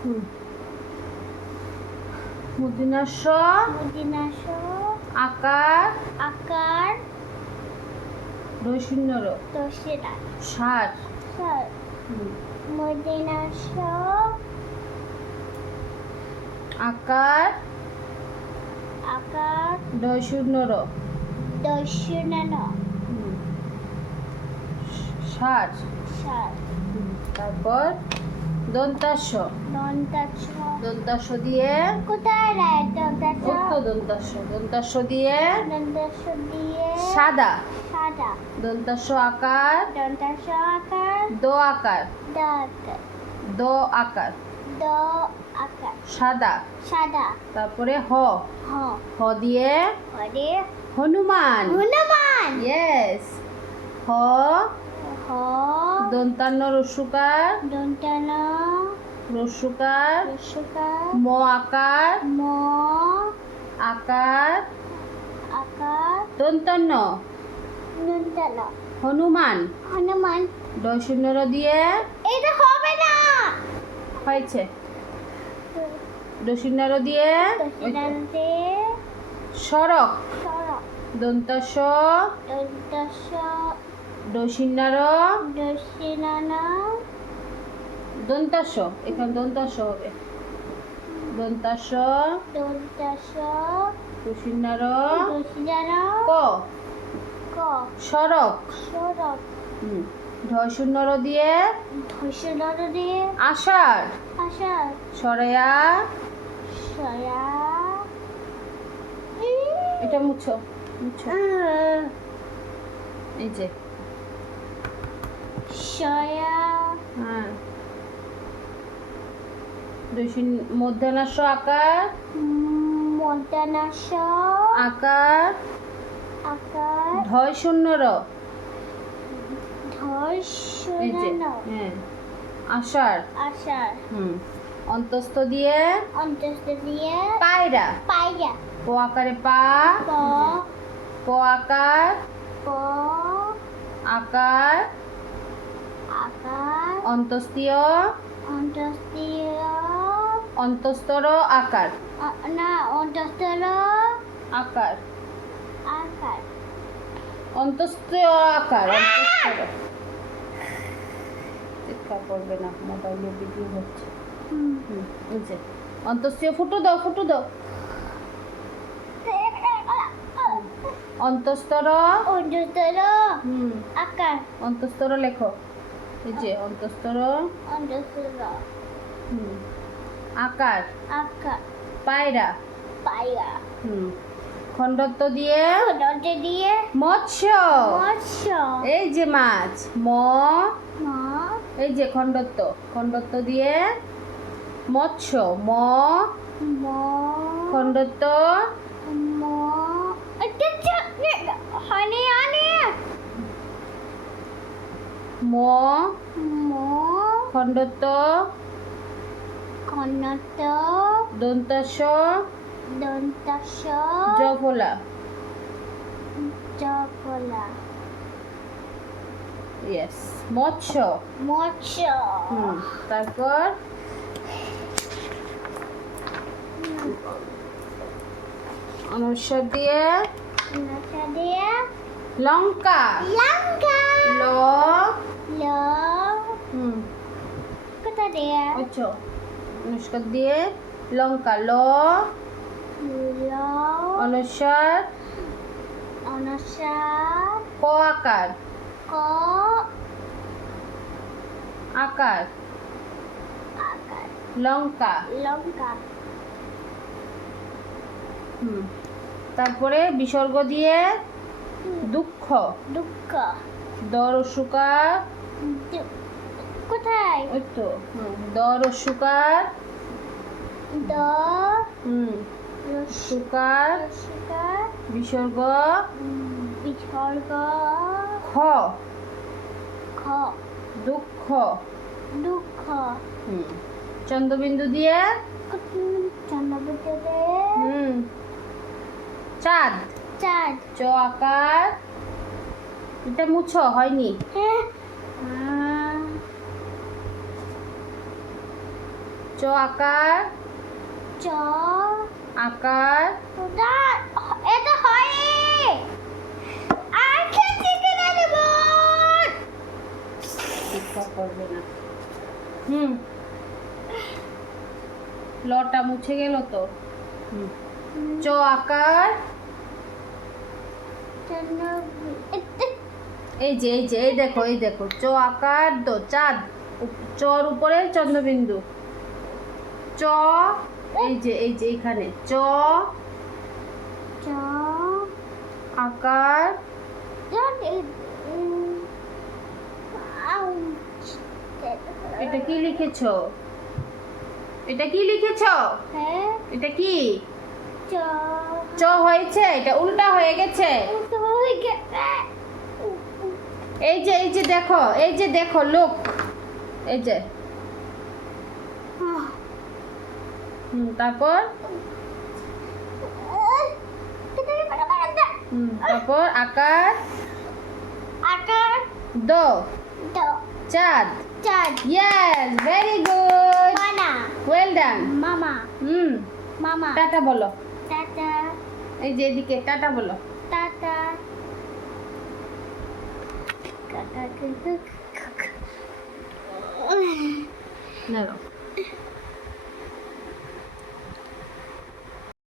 মূর্ধন্য মূর্ধন্য আকার আকার দশন্য দশরা ষাট মূর্ধন্য আকার আকার দশন্য দশন্য ষাট ষাট তারপর দন্তাস্য দন্তাস্য দন্তাস্য দিয়ে কোথায় রে দন্তাস্য দন্তাস্য দিয়ে দন্তাস্য দিয়ে সাদা সাদা দন্তাস্য আকার দন্তাস্য আকার দো আকার দাগ দো আকার দ আকার সাদা সাদা তারপরে হ হ হ দিয়ে হরে হনুমান হনুমান ইয়েস হ হ দন্তান্ন রস্যকার দন্তান্ন রস্যকার রস্যকার ম আকার ম আকার আকার দন্তান্ন দন্তান্ন হনুমান হনুমান দশন্য দিয়ে এটা হবে না হয়েছে দশন্য দিয়ে দশটাতে সড়ক সরক দন্তাস্য দন্তাস্য দশিন্নার দশিনান দন্তাস্য এখানে দন্তাস্য হবে দন্তাস্য দন্তাস্য দশিন্নার দশিনান ক ক সড়ক সরক ঢশূন্যর দিয়ে ধসনার দিয়ে আষাঢ় আষাঢ় সরেয়া সয়া এটা মুছো মুছো এই যে সয়া হ্যাঁ মধ্যাহ্নাস্য আকার মন্তানাশ আকার আকার ঢয় শূন্যর এই যে ধসনান হ্যাঁ আষাঢ় আষাঢ় অন্তস্থ দিয়ে অন্তস্থ দিয়ে পায়রা পাইয়া প আকারে পা প প আকার প আকার আকার অন্তস্তীয় অন্তস্থীয় অন্তস্তর আকার না অন্তস্থর আকার আকার অন্তস্তীয় আকার অন্তস্তর চিৎকার করবে না মোবাইলে ভিডিও হচ্ছে এই যে অন্তস্তীয় ফুটো দাও অন্তস্তর অন্তস্থর আকার অন্তস্তর লেখো এই যে অন্তস্তর অন্তস্থর আকার আকার পায়রা পাইয়া খণ্ডত্ব দিয়ে দন্তে দিয়ে মৎস্য মৎস্য এই যে মাছ ম ম এই যে খণ্ডত্ব দিয়ে মৎস্য ম ম খণ্ডত্ব ম হানি হানি ম ম খণ্ডত্ব কন্নত দন্তাস্য দন্তাস জফলা জফলা ইয়েস মৎস্য মৎস্য তারপর অনুস্বার দিয়ে নাসা দিয়ে লঙ্কা লঙ্কা ল ল কোথা দিয়ে আচ্ছা অনুস্বার দিয়ে লঙ্কা ল ল অনুস্বার অনসা ক আকার ক আকার আকার লঙ্কা লঙ্কা তারপরে বিসর্গ দিয়ে দুঃখ দুঃখ দরসুকার কোথায় ওই তো দরসুকার দ সুকার রসিকার বিসর্গ বিসর্গ খ খ দুঃখ দুঃখ চন্দ্রবিন্দু দিয়ে চন্দ্রবিন্দুতে চাঁদ চাঁদ চ আকার এটা মুছো হয়নি চ চ আকার চ আকার ওটা এটা হয় আর খেতে গেলে দেব ইচ্ছা করবে না। হুম, লটা মুছে গেল তো। হুম, চ আকার এই যে এই দেখো চ আকার তো চাঁদ, চর উপরে চন্দ্রবিন্দু। চ এই যে এখানে চ চ আকার এটা কি লিখেছো? এটা কি লিখেছো? হ্যাঁ এটা কি চ চ হয়েছে? এটা উল্টা হয়ে গেছে। এই যে দেখো, এই যে দেখো লোক, এই যে তারপর তারপর আকার আকার দ দ চাঁদ। চাঁদ ইয়েস, ভেরি গুড, মানা ওয়েল ডান। মামা মামা টাটা বলো। টাটা এই যে এদিকে টাটা বলো। টাটা কাকা নাও